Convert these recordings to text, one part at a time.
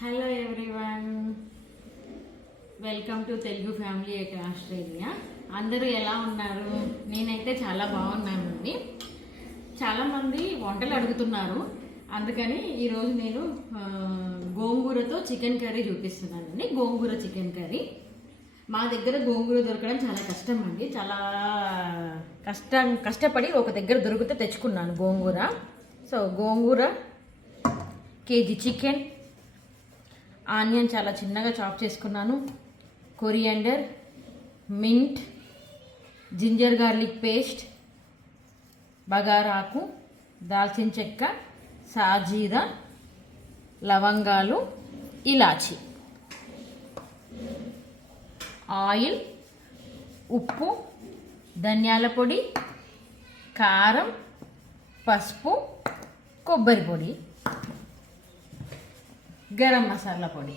Hello everyone, welcome to Telugu family at Australia. అందరూ ఎలా ఉన్నారు? నేనైతే చాలా బాగున్నానండి. చాలామంది వంటలు అడుగుతున్నారు, అందుకని ఈరోజు నేను గోంగూరతో చికెన్ కర్రీ చూపిస్తున్నానండి. గోంగూర చికెన్ కర్రీ. మా దగ్గర గోంగూర దొరకడం చాలా కష్టం అండి. చాలా కష్టపడి ఒక దగ్గర దొరికితే తెచ్చుకున్నాను గోంగూర. సో గోంగూర, కేజీ చికెన్, ఆనియన్ చాలా చిన్నగా చాప్ చేసుకున్నాను, coriander, mint, ginger garlic paste, బగారాకు, దాల్చిన చెక్క, సాజీరా, లవంగాలు, ఇలాచి, ఆయిల్, ఉప్పు, ధనియాల పొడి, కారం, పసుపు, కొబ్బరి పొడి, గరం మసాలా పొడి.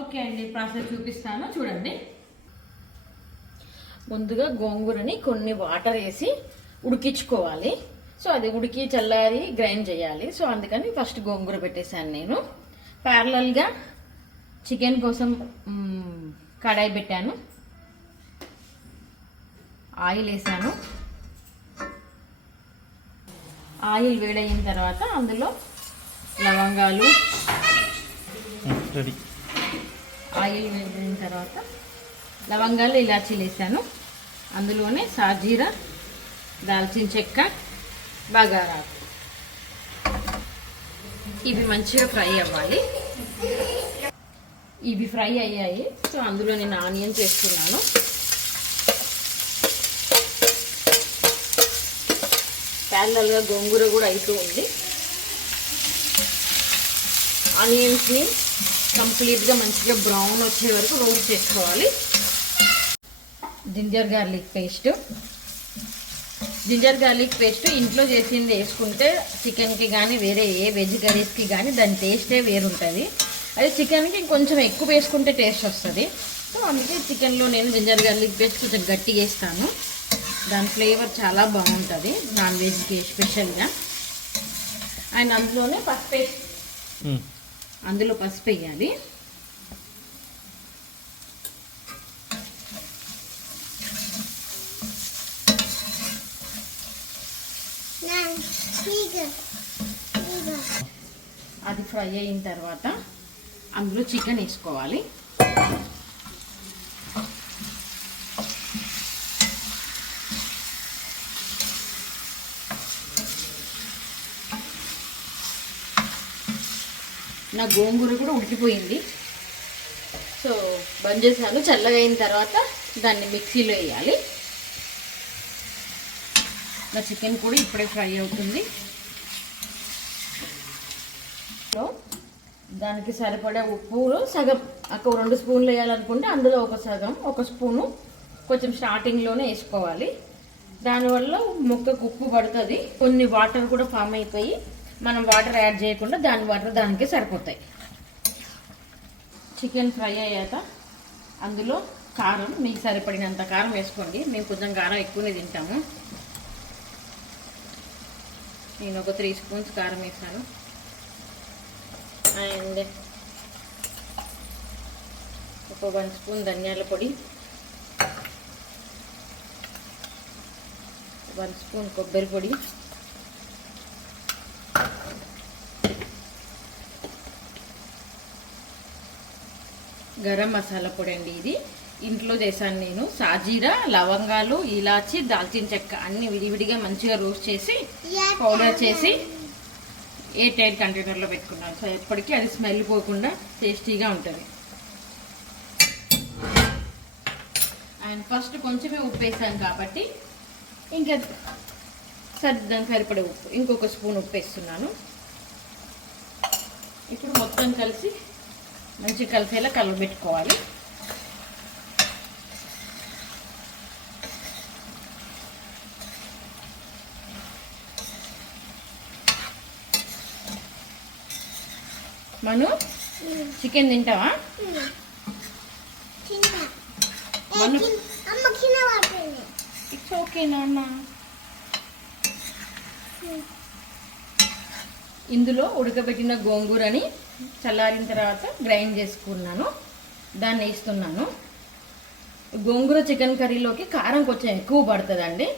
ఓకే అండి, ప్రాసెస్ చూపిస్తాను చూడండి. ముందుగా గోంగూరని కొన్ని వాటర్ వేసి ఉడికించుకోవాలి. సో అది ఉడికి చల్లారి గ్రైండ్ చేయాలి. సో అందుకని ఫస్ట్ గోంగూర పెట్టేశాను నేను. ప్యారలల్గా చికెన్ కోసం కడాయి పెట్టాను, ఆయిల్ వేసాను. ఆయిల్ వేడయిన తర్వాత అందులో లవంగాలు, ఆయిల్ వేడిన తర్వాత లవంగాలు, ఇలాచీలు వేసాను. అందులోనే సాజీరా, దాల్చిన చెక్క, బగారాకు, ఇవి మంచిగా ఫ్రై అవ్వాలి. ఇవి ఫ్రై అయ్యాయి. సో అందులో నేను ఆనియన్స్ వేస్తున్నాను. ప్యారలల్గా గోంగూర కూడా అవుతూ ఉంది. ఆనియన్స్ని కంప్లీట్గా మంచిగా బ్రౌన్ వచ్చే వరకు రోస్ట్ చేసుకోవాలి. జింజర్ గార్లిక్ పేస్ట్ ఇంట్లో చేసింది వేసుకుంటే చికెన్కి కానీ వేరే ఏ వెజ్ కర్రీస్కి కానీ దాని టేస్టే వేరుంటుంది. అది చికెన్కి కొంచెం ఎక్కువ వేసుకుంటే టేస్ట్ వస్తుంది. సో అందుకే చికెన్లో నేను జింజర్ గార్లిక్ పేస్ట్ కొంచెం గట్టిగా వేస్తాను. దాని ఫ్లేవర్ చాలా బాగుంటుంది నాన్ వెజ్కి ఎస్పెషల్గా. అండ్ అందులోనే అందులో పసుపు వేయాలి. అది ఫ్రై అయిన తర్వాత అందులో చికెన్ వేసుకోవాలి. నా గోంగూర కూడా ఉడికిపోయింది. సో బంద్ చేసాను. చల్లగా అయిన తర్వాత దాన్ని మిక్సీలో వేయాలి. నా చికెన్ కూడా ఇప్పుడే ఫ్రై అవుతుంది. దానికి సరిపడే ఉప్పు సగం, 2 స్పూన్లు వేయాలనుకుంటే అందులో ఒక స్పూను కొంచెం స్టార్టింగ్లోనే వేసుకోవాలి. దానివల్ల ముక్కకు ఉప్పు పడుతుంది. కొన్ని వాటర్ కూడా ఫామ్ అయిపోయి మనం వాటర్ యాడ్ చేయకుండా దాని వాటర్ దానికి సరిపోతాయి. చికెన్ ఫ్రై అయ్యాక అందులో కారం, మీకు సరిపడినంత కారం వేసుకోండి. మేము కొంచెం కారం ఎక్కువనే తింటాము. నేను ఒక 3 స్పూన్స్ కారం వేసాను. అండ్ ఒక 1 స్పూన్ ధనియాల పొడి, 1 స్పూన్ కొబ్బరి పొడి, గరం మసాలా పొడి అండి. ఇది ఇంట్లో చేశాను నేను. సాజీరా, లవంగాలు, ఇలాచి, దాల్చిన చెక్క అన్ని విడివిడిగా మంచిగా రోస్ట్ చేసి పౌడర్ చేసి ఎయిర్ టైట్ కంటైనర్లో పెట్టుకున్నాను. సో ఎప్పటికీ అది స్మెల్ పోకుండా టేస్టీగా ఉంటుంది. అండ్ ఫస్ట్ కొంచెమే ఉప్పు వేసాను కాబట్టి ఇంకా దానికి సరిపడే ఉప్పు, ఇంకొక స్పూన్ ఉప్పు వేస్తున్నాను. ఇప్పుడు మొత్తం కలిసి మంచిగా కలిసేలా కలబెట్టుకోవాలి. మను, చికెన్ తింటావా? మను, ఇట్స్ ఓకే నాన్న. ఇందులో ఉడకబెట్టిన గోంగూరని చల్లారిన తర్వాత గ్రైండ్ చేసుకున్నాను, దాన్ని వేస్తున్నాను. గోంగూర చికెన్ కర్రీలోకి కారం కొంచెం ఎక్కువ పడుతుందండి,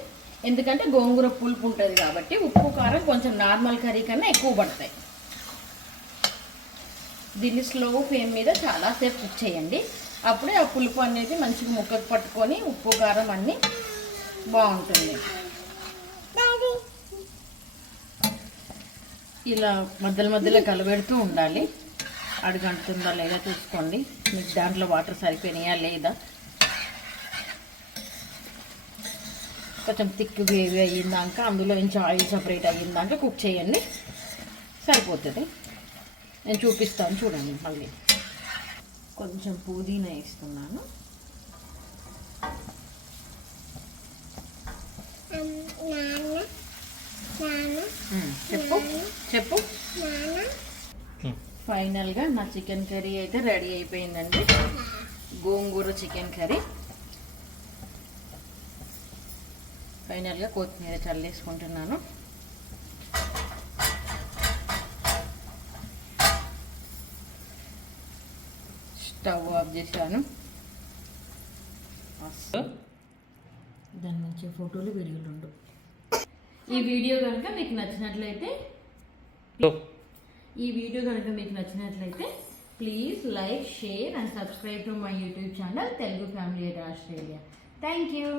ఎందుకంటే గోంగూర పులుపు ఉంటుంది కాబట్టి. ఉప్పు కారం కొంచెం నార్మల్ కర్రీ కన్నా ఎక్కువ పడతాయి. దీన్ని స్లో ఫ్లేమ్ మీద చాలాసేపు కుక్ చేయండి, అప్పుడే ఆ పులుపు అనేది మంచిగా ముక్కకు పట్టుకొని ఉప్పు కారం అన్నీ బాగుంటుంది. ఇలా మధ్యలో మధ్యలో కలబెడుతూ ఉండాలి. అడుగంటుందా లేదా చూసుకోండి, మీకు దాంట్లో వాటర్ సరిపోయినాయా లేదా. కొంచెం థిక్ గ్రేవీ అయ్యిందాక, అందులో నుంచి ఆయిల్ సపరేట్ అయ్యిందాక కుక్ చేయండి, సరిపోతుంది. నేను చూపిస్తాను చూడండి. మళ్ళీ కొంచెం పుదీనా వేస్తున్నాను. చెప్పు చెప్పు. ఫైనల్గా నా చికెన్ కర్రీ అయితే రెడీ అయిపోయిందండి, గోంగూర చికెన్ కర్రీ. ఫైనల్గా కొత్తిమీర చల్లేసుకుంటున్నాను. స్టవ్ ఆఫ్ చేశాను. దాని నుంచి ఫోటోలు వీడియోలు ఉండు. ఈ వీడియో కనుక మీకు నచ్చినట్లయితే please like, share and subscribe to my YouTube channel Telugu family at Australia. Thank you.